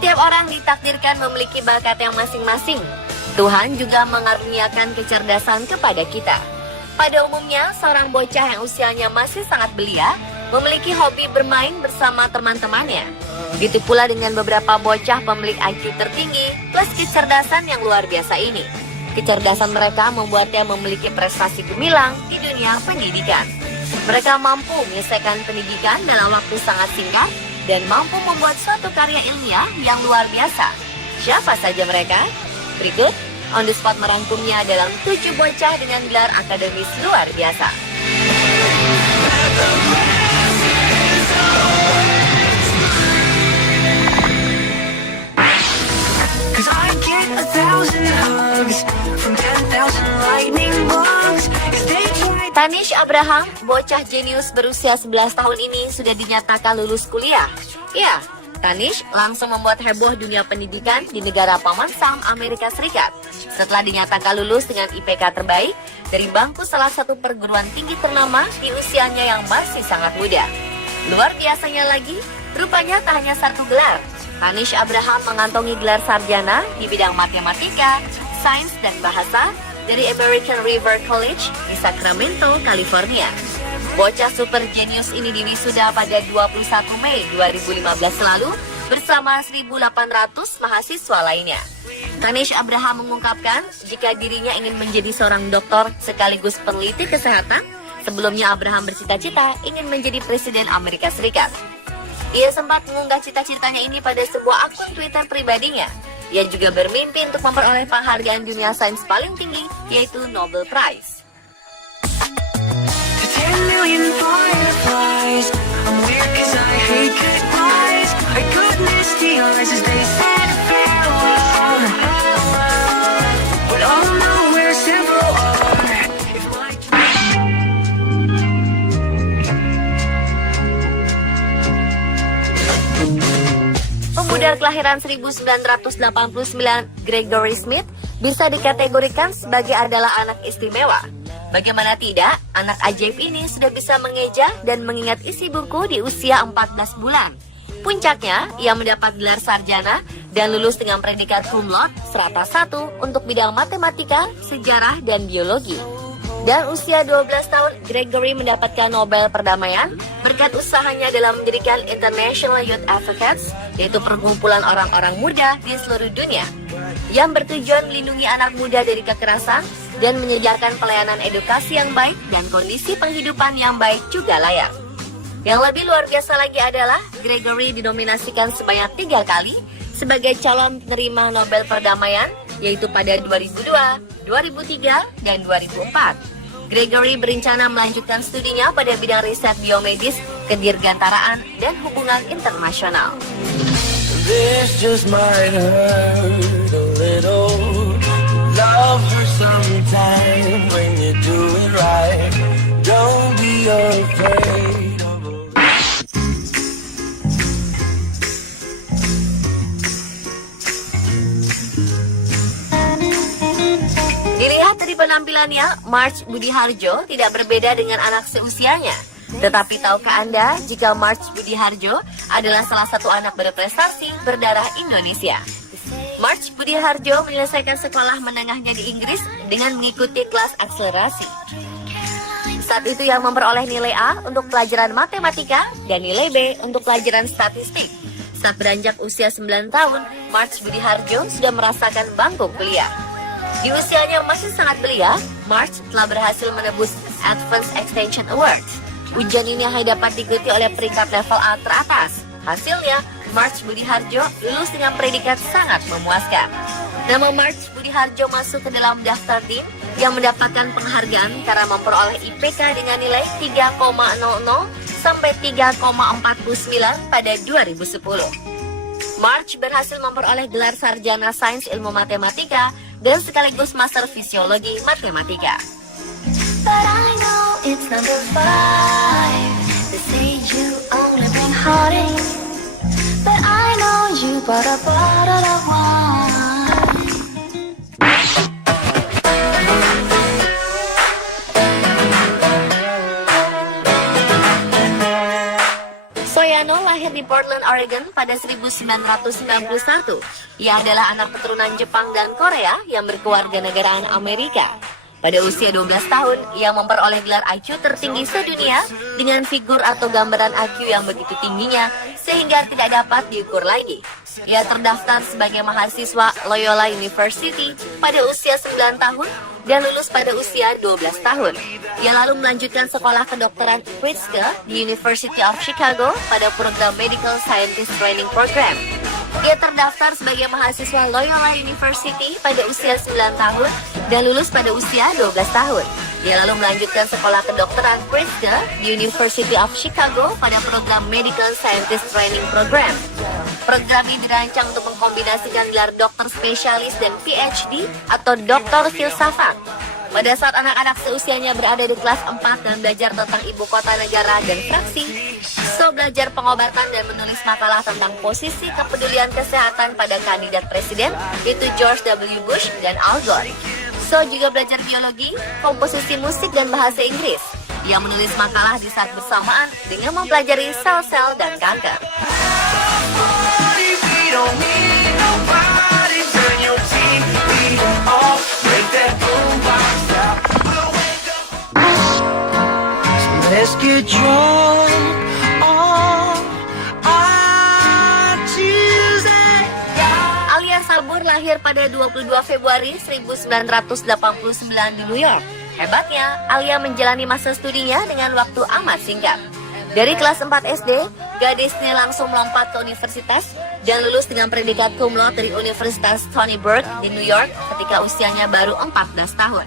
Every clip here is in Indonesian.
Setiap orang ditakdirkan memiliki bakat yang masing-masing. Tuhan juga mengaruniakan kecerdasan kepada kita. Pada umumnya, seorang bocah yang usianya masih sangat belia memiliki hobi bermain bersama teman-temannya. Begitu pula dengan beberapa bocah pemilik IQ tertinggi plus kecerdasan yang luar biasa ini. Kecerdasan mereka membuatnya memiliki prestasi gemilang di dunia pendidikan. Mereka mampu menyelesaikan pendidikan dalam waktu sangat singkat dan mampu membuat suatu karya ilmiah yang luar biasa. Siapa saja mereka? Berikut, On The Spot merangkumnya dalam 7 bocah dengan gelar akademis luar biasa. Tanish Abraham, bocah jenius berusia 11 tahun ini sudah dinyatakan lulus kuliah. Ya, Tanish langsung membuat heboh dunia pendidikan di negara Paman Sam, Amerika Serikat. Setelah dinyatakan lulus dengan IPK terbaik dari bangku salah satu perguruan tinggi ternama di usianya yang masih sangat muda. Luar biasanya lagi, rupanya tak hanya satu gelar. Tanish Abraham mengantongi gelar sarjana di bidang matematika, sains, dan bahasa dari American River College di Sacramento, California. Bocah super genius ini diwisuda pada 21 Mei 2015 lalu bersama 1.800 mahasiswa lainnya. Tanish Abraham mengungkapkan jika dirinya ingin menjadi seorang dokter sekaligus peneliti kesehatan, sebelumnya Abraham bercita-cita ingin menjadi Presiden Amerika Serikat. Ia sempat mengunggah cita-citanya ini pada sebuah akun Twitter pribadinya. Ia juga bermimpi untuk memperoleh penghargaan dunia sains paling tinggi, yaitu Nobel Prize. Pemuda kelahiran 1989 Gregory Smith bisa dikategorikan sebagai adalah anak istimewa. Bagaimana tidak, anak ajaib ini sudah bisa mengeja dan mengingat isi buku di usia 14 bulan. Puncaknya, ia mendapat gelar sarjana dan lulus dengan predikat cum laude serata 1 untuk bidang matematika, sejarah, dan biologi. Dan usia 12 tahun, Gregory mendapatkan Nobel Perdamaian berkat usahanya dalam mendirikan International Youth Advocates, yaitu perkumpulan orang-orang muda di seluruh dunia, yang bertujuan melindungi anak muda dari kekerasan dan menyediakan pelayanan edukasi yang baik dan kondisi penghidupan yang baik juga layak. Yang lebih luar biasa lagi adalah Gregory dinominasikan sebanyak 3 kali sebagai calon penerima Nobel Perdamaian, yaitu pada 2002, 2003, dan 2004. Gregory berencana melanjutkan studinya pada bidang riset biomedis, kedirgantaraan, dan hubungan internasional. This just might hurt a little. Love her sometime when you do it right. Don't be afraid of Dilihat dari penampilannya, March Budiharjo tidak berbeda dengan anak seusianya. Tetapi tahukah Anda jika March Budiharjo adalah salah satu anak berprestasi berdarah Indonesia? March Budiharjo menyelesaikan sekolah menengahnya di Inggris dengan mengikuti kelas akselerasi. Saat itu ia memperoleh nilai A untuk pelajaran matematika dan nilai B untuk pelajaran statistik. Saat beranjak usia 9 tahun, March Budiharjo sudah merasakan bangku kuliah. Di usianya masih sangat belia, March telah berhasil menebus Advanced Extension Awards. Ujian ini hanya dapat diikuti oleh peringkat level A teratas. Hasilnya, March Budiharjo lulus dengan predikat sangat memuaskan. Nama March Budiharjo masuk ke dalam daftar tim yang mendapatkan penghargaan karena memperoleh IPK dengan nilai 3,00 sampai 3,49 pada 2010. March berhasil memperoleh gelar sarjana sains ilmu matematika dan sekaligus master fisiologi matematika. But I know it's number 5. They say you only bring heartache, but I know you brought a bottle of wine. So ya, Luciano lahir di Portland, Oregon pada 1991. Ia adalah anak keturunan Jepang dan Korea yang berkewarganegaraan Amerika. Pada usia 12 tahun, ia memperoleh gelar IQ tertinggi sedunia dengan figur atau gambaran IQ yang begitu tingginya sehingga tidak dapat diukur lagi. Ia terdaftar sebagai mahasiswa Loyola University pada usia 9 tahun dan lulus pada usia 12 tahun. Ia lalu melanjutkan sekolah kedokteran Pritzker di University of Chicago pada program Medical Scientist Training Program. Ia terdaftar sebagai mahasiswa Loyola University pada usia 9 tahun dan lulus pada usia 12 tahun. Ia lalu melanjutkan sekolah kedokteran Pritzker di University of Chicago pada program Medical Scientist Training Program. Program ini dirancang untuk mengkombinasikan gelar dokter spesialis dan PhD atau doktor filsafat. Pada saat anak-anak seusianya berada di kelas 4 dan belajar tentang ibu kota negara dan fraksi, So belajar pengobatan dan menulis makalah tentang posisi kepedulian kesehatan pada kandidat presiden, yaitu George W. Bush dan Al Gore. So juga belajar biologi, komposisi musik dan bahasa Inggris. Ia menulis makalah di saat bersamaan dengan mempelajari sel-sel dan kanker. Let's get drunk on our Tuesday. Alia Sabur lahir pada 22 Februari 1989 di New York. Hebatnya, Alia menjalani masa studinya dengan waktu amat singkat. Dari kelas 4 SD, gadis ini langsung melompat ke universitas dan lulus dengan predikat cum laude dari Universitas Stony Brook di New York ketika usianya baru 14 tahun.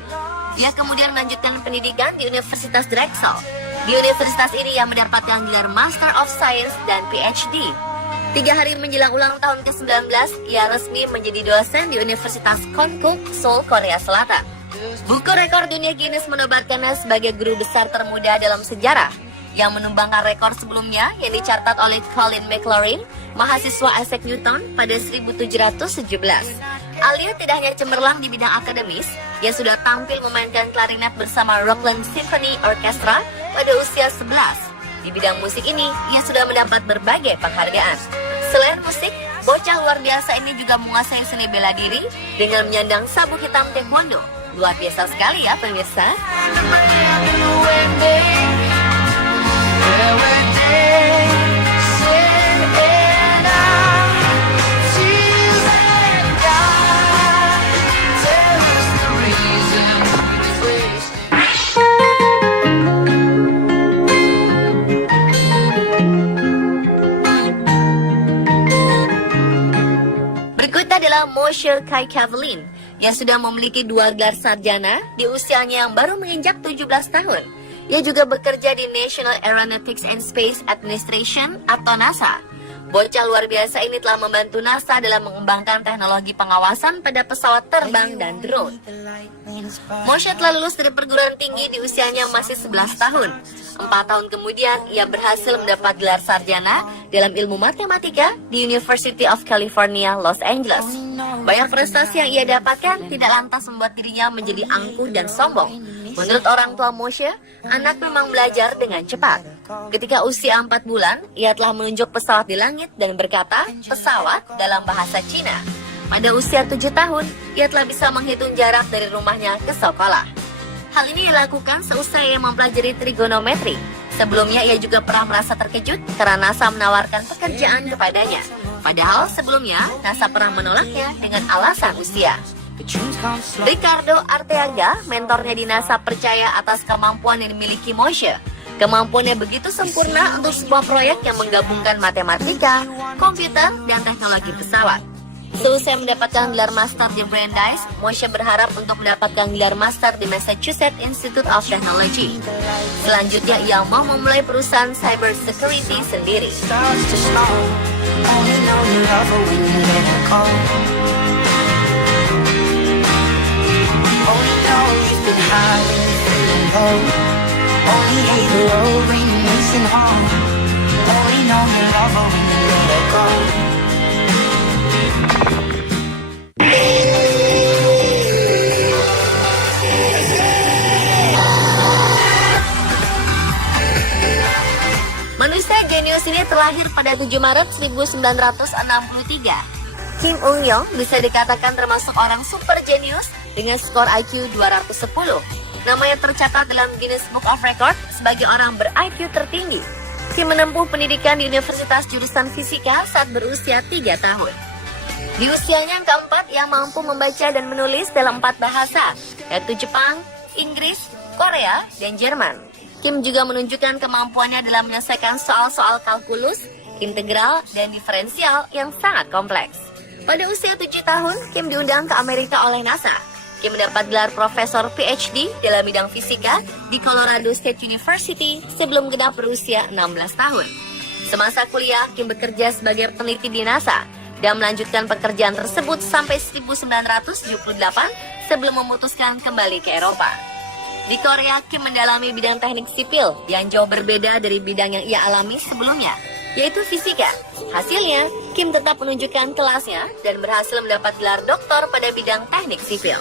Dia kemudian melanjutkan pendidikan di Universitas Drexel. Di universitas ini ia mendapatkan gelar Master of Science dan PhD. 3 hari menjelang ulang tahun ke-19, ia resmi menjadi dosen di Universitas Konkuk, Seoul, Korea Selatan. Buku rekor dunia Guinness menobatkannya sebagai guru besar termuda dalam sejarah, yang menumbangkan rekor sebelumnya yang dicatat oleh Colin McLaurin, mahasiswa Isaac Newton pada 1717. Alia tidak hanya cemerlang di bidang akademis, ia sudah tampil memainkan klarinet bersama Rockland Symphony Orchestra pada usia 11. Di bidang musik ini, ia sudah mendapat berbagai penghargaan. Selain musik, bocah luar biasa ini juga menguasai seni bela diri dengan menyandang sabuk hitam taekwondo. Luar biasa sekali ya pemirsa. Berikut adalah Moshe Kaykavelin yang sudah memiliki 2 gelar sarjana di usianya yang baru menginjak 17 tahun. Ia juga bekerja di National Aeronautics and Space Administration atau NASA. Bocah luar biasa ini telah membantu NASA dalam mengembangkan teknologi pengawasan pada pesawat terbang dan drone. Moshe telah lulus dari perguruan tinggi di usianya masih 11 tahun. 4 tahun kemudian, ia berhasil mendapat gelar sarjana dalam ilmu matematika di University of California, Los Angeles. Banyak prestasi yang ia dapatkan tidak lantas membuat dirinya menjadi angkuh dan sombong. Menurut orang tua Moshe, anak memang belajar dengan cepat. Ketika usia 4 bulan, ia telah menunjuk pesawat di langit dan berkata, pesawat dalam bahasa Cina. Pada usia 7 tahun, ia telah bisa menghitung jarak dari rumahnya ke sekolah. Hal ini dilakukan seusai ia mempelajari trigonometri. Sebelumnya ia juga pernah merasa terkejut karena NASA menawarkan pekerjaan kepadanya. Padahal sebelumnya NASA pernah menolaknya dengan alasan usia. Ricardo Arteaga, mentornya di NASA, percaya atas kemampuan yang dimiliki Moshe. Kemampuannya begitu sempurna untuk sebuah proyek yang menggabungkan matematika, komputer, dan teknologi pesawat. Seusai mendapatkan gelar Master di Brandeis, Moshe berharap untuk mendapatkan gelar Master di Massachusetts Institute of Technology. Selanjutnya, ia mau memulai perusahaan cyber security sendiri. Manusia jenius Jenius ini terlahir pada 7 Maret 1963. Kim Eun-young bisa dikatakan termasuk orang super jenius dengan skor IQ 210. Namanya tercatat dalam Guinness Book of Record sebagai orang ber-IQ tertinggi. Kim menempuh pendidikan di Universitas jurusan Fisika saat berusia 3 tahun. Di usianya yang keempat, ia mampu membaca dan menulis dalam 4 bahasa, yaitu Jepang, Inggris, Korea, dan Jerman. Kim juga menunjukkan kemampuannya dalam menyelesaikan soal-soal kalkulus, integral, dan diferensial yang sangat kompleks. Pada usia 7 tahun, Kim diundang ke Amerika oleh NASA. Kim mendapat gelar Profesor PhD dalam bidang fisika di Colorado State University sebelum genap berusia 16 tahun. Semasa kuliah, Kim bekerja sebagai peneliti di NASA dan melanjutkan pekerjaan tersebut sampai 1978 sebelum memutuskan kembali ke Eropa. Di Korea, Kim mendalami bidang teknik sipil yang jauh berbeda dari bidang yang ia alami sebelumnya, yaitu fisika. Hasilnya, Kim tetap menunjukkan kelasnya dan berhasil mendapat gelar doktor pada bidang teknik sipil.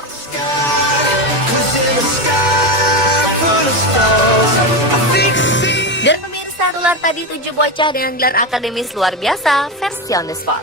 Dan pemirsa, itulah tadi 7 bocah dengan gelar akademis luar biasa versi on the spot.